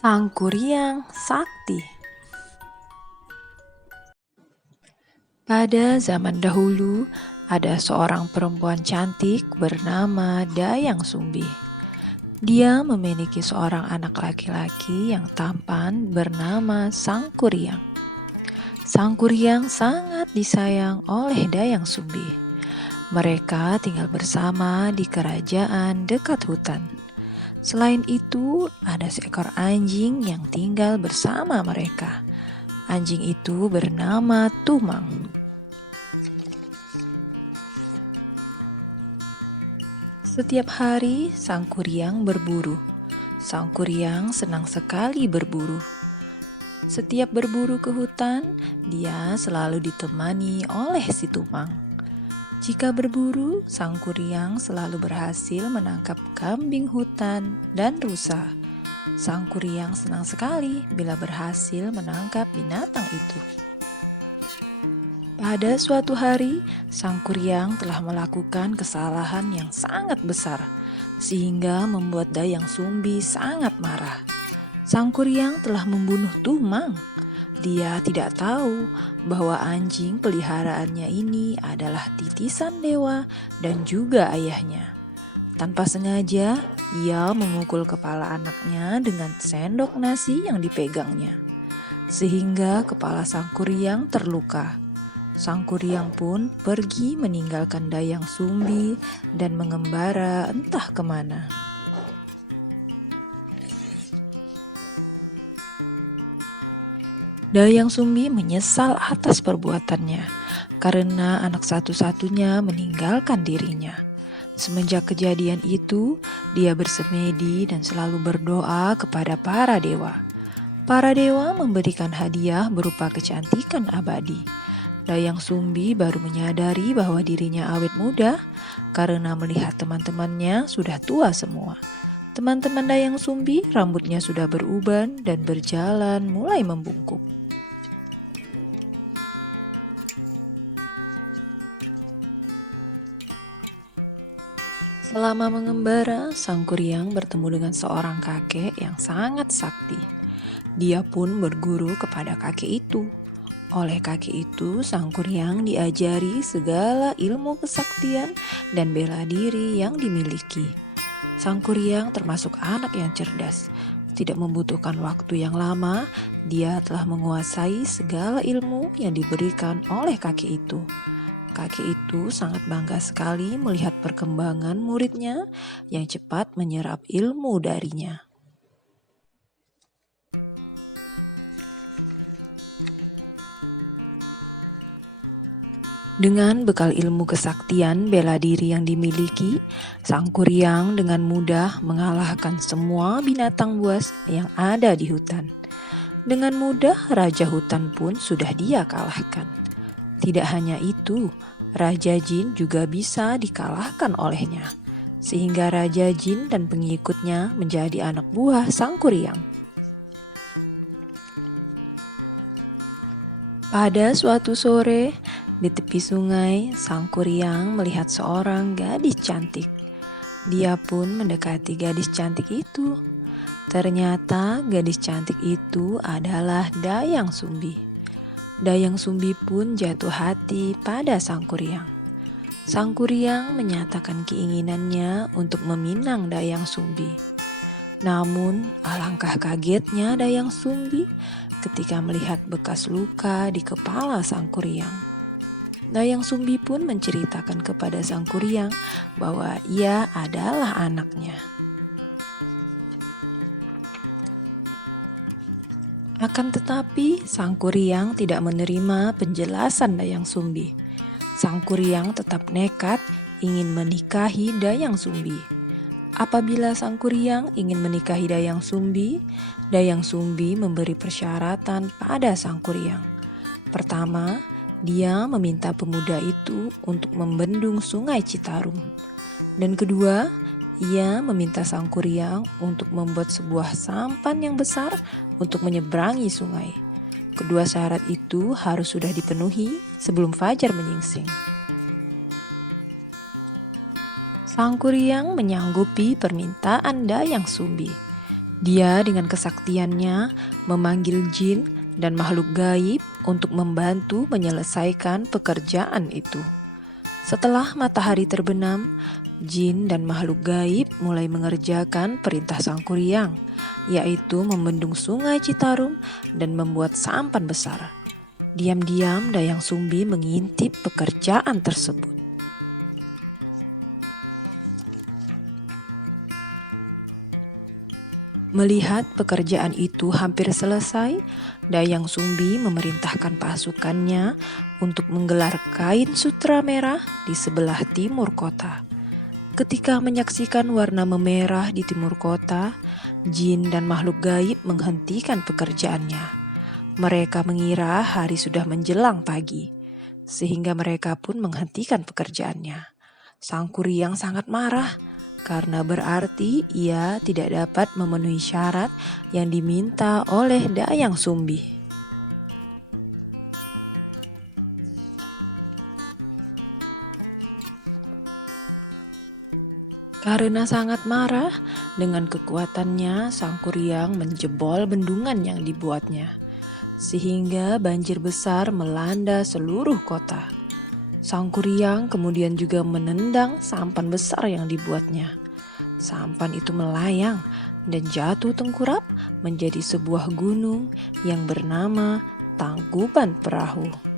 Sang Kuryang Sakti. Pada zaman dahulu, ada seorang perempuan cantik bernama Dayang Sumbi. Dia memiliki seorang anak laki-laki yang tampan bernama Sang Kuryang. Sang Kuryang sangat disayang oleh Dayang Sumbi. Mereka tinggal bersama di kerajaan dekat hutan. Selain itu, ada seekor anjing yang tinggal bersama mereka. Anjing itu bernama Tumang. Setiap hari, Sang Kuryang berburu. Sang Kuryang senang sekali berburu. Setiap berburu ke hutan, dia selalu ditemani oleh si Tumang. Jika berburu, Sang Kuryang selalu berhasil menangkap kambing hutan dan rusa. Sang Kuryang senang sekali bila berhasil menangkap binatang itu. Pada suatu hari, Sang Kuryang telah melakukan kesalahan yang sangat besar, sehingga membuat Dayang Sumbi sangat marah. Sang Kuryang telah membunuh Tumang. Dia tidak tahu bahwa anjing peliharaannya ini adalah titisan dewa dan juga ayahnya. Tanpa sengaja, ia memukul kepala anaknya dengan sendok nasi yang dipegangnya, sehingga kepala Sang Kuryang terluka. Sang Kuryang pun pergi meninggalkan Dayang Sumbi dan mengembara entah kemana. Dayang Sumbi menyesal atas perbuatannya karena anak satu-satunya meninggalkan dirinya. Semenjak kejadian itu, dia bersemedi dan selalu berdoa kepada para dewa. Para dewa memberikan hadiah berupa kecantikan abadi. Dayang Sumbi baru menyadari bahwa dirinya awet muda karena melihat teman-temannya sudah tua semua. Teman-teman Dayang Sumbi rambutnya sudah beruban dan berjalan mulai membungkuk. Selama mengembara, Sang Kuryang bertemu dengan seorang kakek yang sangat sakti. Dia pun berguru kepada kakek itu. Oleh kakek itu, Sang Kuryang diajari segala ilmu kesaktian dan bela diri yang dimiliki. Sang Kuryang termasuk anak yang cerdas. Tidak membutuhkan waktu yang lama, dia telah menguasai segala ilmu yang diberikan oleh kakek itu. Kakek itu sangat bangga sekali melihat perkembangan muridnya yang cepat menyerap ilmu darinya. Dengan bekal ilmu kesaktian bela diri yang dimiliki, Sang Kuryang dengan mudah mengalahkan semua binatang buas yang ada di hutan. Dengan mudah Raja Hutan pun sudah dia kalahkan. Tidak hanya itu, Raja Jin juga bisa dikalahkan olehnya, sehingga Raja Jin dan pengikutnya menjadi anak buah Sang Kuryang. Pada suatu sore, di tepi sungai, Sang Kuryang melihat seorang gadis cantik. Dia pun mendekati gadis cantik itu. Ternyata gadis cantik itu adalah Dayang Sumbi. Dayang Sumbi pun jatuh hati pada Sang Kuryang. Sang Kuryang menyatakan keinginannya untuk meminang Dayang Sumbi. Namun alangkah kagetnya Dayang Sumbi ketika melihat bekas luka di kepala Sang Kuryang. Dayang Sumbi pun menceritakan kepada Sang Kuryang bahwa ia adalah anaknya. Akan tetapi, Sang Kuryang tidak menerima penjelasan Dayang Sumbi. Sang Kuryang tetap nekat ingin menikahi Dayang Sumbi. Apabila Sang Kuryang ingin menikahi Dayang Sumbi memberi persyaratan pada Sang Kuryang. Pertama, dia meminta pemuda itu untuk membendung Sungai Citarum. Dan kedua, ia meminta Sang Kuryang untuk membuat sebuah sampan yang besar untuk menyeberangi sungai. Kedua syarat itu harus sudah dipenuhi sebelum fajar menyingsing. Sang Kuryang menyanggupi permintaan Dayang Sumbi. Dia dengan kesaktiannya memanggil jin dan makhluk gaib untuk membantu menyelesaikan pekerjaan itu. Setelah matahari terbenam, jin dan makhluk gaib mulai mengerjakan perintah Sang Kuryang, yaitu membendung sungai Citarum dan membuat sampan besar. Diam-diam Dayang Sumbi mengintip pekerjaan tersebut. Melihat pekerjaan itu hampir selesai, Dayang Sumbi memerintahkan pasukannya untuk menggelar kain sutra merah di sebelah timur kota. Ketika menyaksikan warna memerah di timur kota, jin dan makhluk gaib menghentikan pekerjaannya. Mereka mengira hari sudah menjelang pagi, sehingga mereka pun menghentikan pekerjaannya. Sang Kuryang sangat marah karena berarti ia tidak dapat memenuhi syarat yang diminta oleh Dayang Sumbi. Karena sangat marah, dengan kekuatannya Sang Kuryang menjebol bendungan yang dibuatnya, sehingga banjir besar melanda seluruh kota. Sang Kuryang kemudian juga menendang sampan besar yang dibuatnya. Sampan itu melayang dan jatuh tengkurap menjadi sebuah gunung yang bernama Tangkuban Perahu.